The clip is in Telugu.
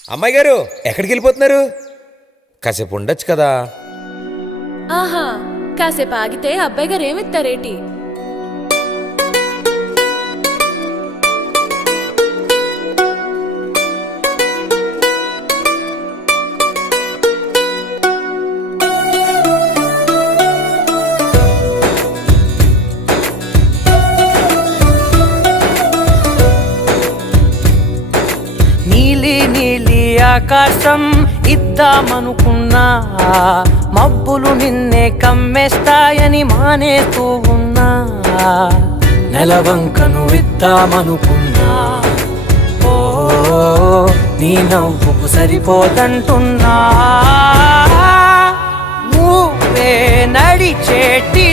అమ్మాయి గారు ఎక్కడికి వెళ్ళిపోతున్నారు? కాసేపు ఉండొచ్చు కదా. ఆహా, కాసేపు ఆగితే అబ్బాయి గారు ఏమిస్తారేటి? నీలి నీలి ఆకాశం ఇద్దామనుకున్నా, మబ్బులు నిన్నే కమ్మేస్తాయని మానేస్తూ ఉన్నా. నెలవంకను ఇద్దామనుకున్నా, ఓ నీ నవ్వుకు సరిపోదంటున్నా. నువ్వే నడిచేటి